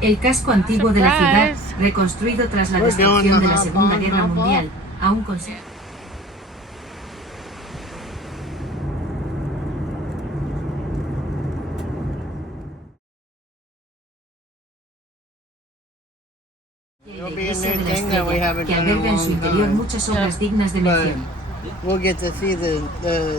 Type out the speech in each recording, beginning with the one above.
El casco antiguo de la ciudad, reconstruido tras la destrucción de la Segunda Guerra Mundial, aún conserva. La iglesia de la Estrella, que alberga en su interior muchas obras dignas de mención.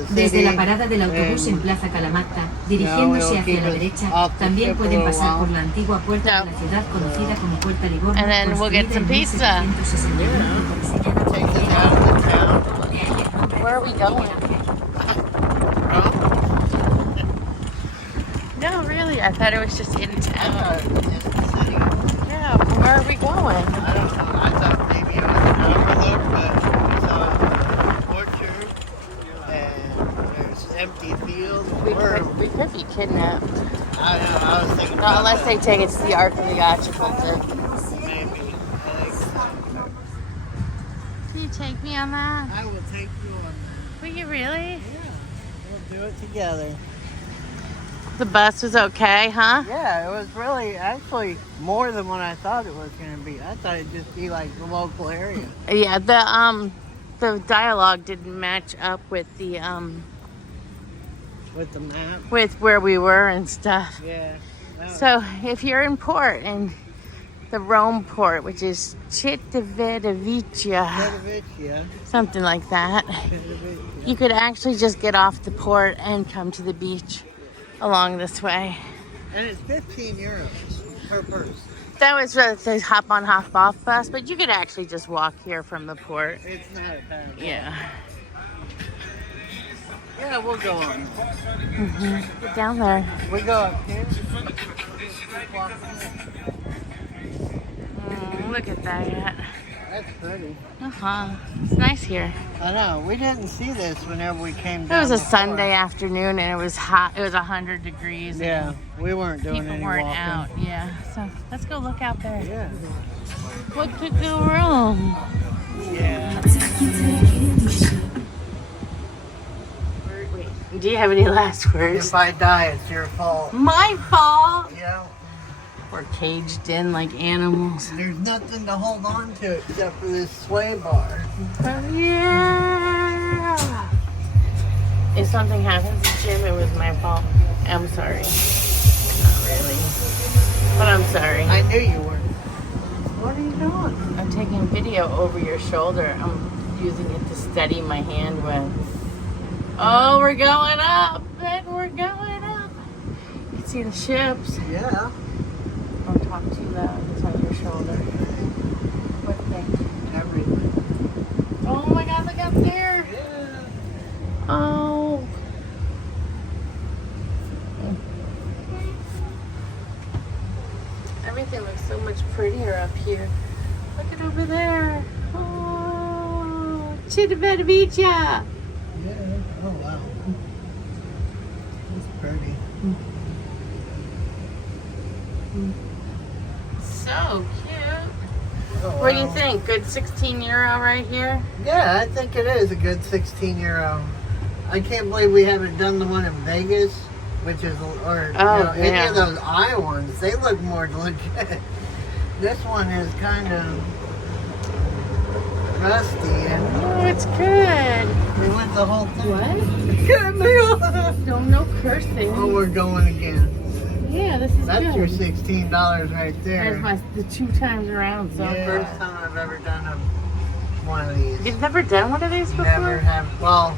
Desde la parada del autobús en Plaza Calamata, dirigiéndose hacia la derecha, también pueden pasar por la antigua puerta de la ciudad conocida como Puerta Livorno, construida en 1761 por diseñador. Where are we going? No, really, I thought it was just in town. Yeah, where are we going? I don't know. I thought maybe it was an overlook, but we saw an orchard and there's empty fields. We could be kidnapped. I know. I was thinking. No, unless they take us to the archaeological dig. Maybe. I think so. Can you take me on that? I will take you on that. Will you really? Yeah. We'll do it together. The bus was okay, huh? Yeah, it was really actually more than what I thought it was going to be. I thought it'd just be like the local area. Yeah, the dialogue didn't match up with the With the map. with where we were and stuff. Yeah. So if you're in port, and the Rome port, which is Civitavecchia, Civitavecchia. something like that, you could actually just get off the port and come to the beach along this way. And it's 15 euros per person. That was the hop on, hop off bus, but you could actually just walk here from the port. It's not a bad. Yeah. Yeah, we'll go on. Get down there. We go up here. Look at that. That's pretty. It's nice here. I know. We didn't see this whenever we came It down. was a before. Sunday afternoon and it was hot. It was 100 degrees. Yeah, we weren't doing People any weren't walking. out. Yeah. So let's go look out there. Yeah. What could go wrong? Yeah. Wait, do you have any last words? If I die, it's your fault. My fault. Yeah. We're caged in like animals. There's nothing to hold on to except for this sway bar. Yeah. If something happens to Jim, it was my fault. I'm sorry. Not really. But I'm sorry. I knew you were. What are you doing? I'm taking video over your shoulder. I'm using it to steady my hand with. Oh, we're going up. And we're going up. You can see the ships. Yeah. Don't talk too loud. It's on your shoulder. What thing? Everything. Oh my God, look up there. Yeah. Oh. Everything looks so much prettier up here. Look at over there. Oh, Civitavecchia. Yeah. Oh, wow. It's pretty. So cute. Oh, What do you wow. think? Good 16 euro right here? Yeah, I think it is a good 16 euro. I can't believe we haven't done the one in Vegas, which is, or any yeah. of those eye ones. They look more legit. This one is kind of rusty. And Oh, it's good. we went the whole thing. What? Get me off. No cursing. Oh, we're going again. Yeah, this is That's good. your $16 right there. That's the 2 times around. So Yeah. First time I've ever done one of these. You've never done one of these before? Never have. Well,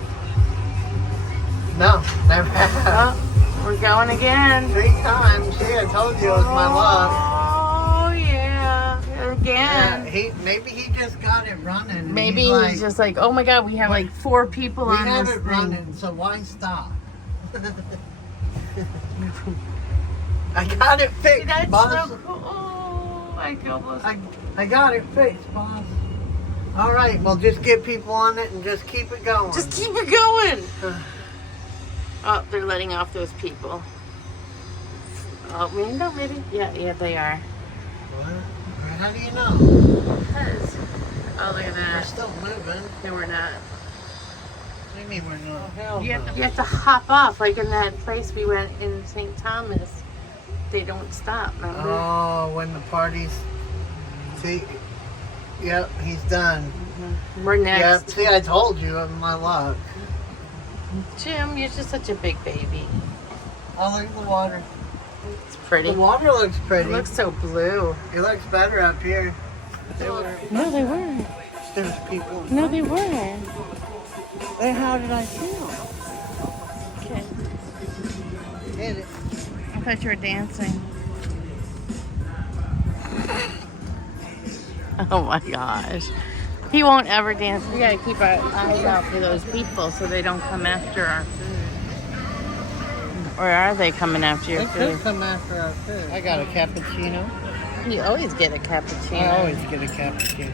no, never have. Oh, we're going again. 3 times. See, I told you it was my luck. Oh, yeah. Yeah, Again. maybe he just got it running. Maybe he's he's like, just like, oh my God, we have like 4 people we on have this it thing. running, so why stop? I got it fixed, That's boss. so cool. Oh, I almost. I got it fixed, boss. All right, well, just get people on it and just keep it going. Just keep it going. Oh, they're letting off those people. Oh, no, maybe. Yeah, they are. What? How do you know? Because. Oh, look at We're that. still moving. No, we're not. What do you mean we're not? You have to hop off, like in that place we went in St. Thomas. they don't stop, remember? Oh, when the party's... See? Yep, he's done. We're next. Yep, see, I told you, my luck. Jim, you're just such a big baby. Oh, look at the water. It's pretty. The water looks pretty. It looks so blue. It looks better up here. No, they weren't. There's people. No, they weren't. Then how did I feel? Okay. Hit it. I thought you were dancing. Oh my gosh. He won't ever dance. We gotta keep our eyes out for those people so they don't come after our food. Or are they coming after your They food? could come after our food. I got a cappuccino. You always get a cappuccino. I always get a cappuccino.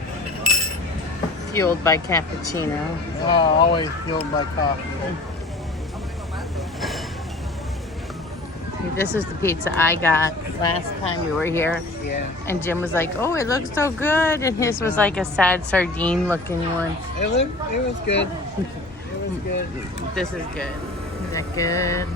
Fueled by cappuccino. Oh, always fueled by coffee. This is the pizza I got last time we were here. Yeah. And Jim was like, oh, it looks so good. And his was like a sad sardine looking one. It was good. It was good. This is good. Is that good?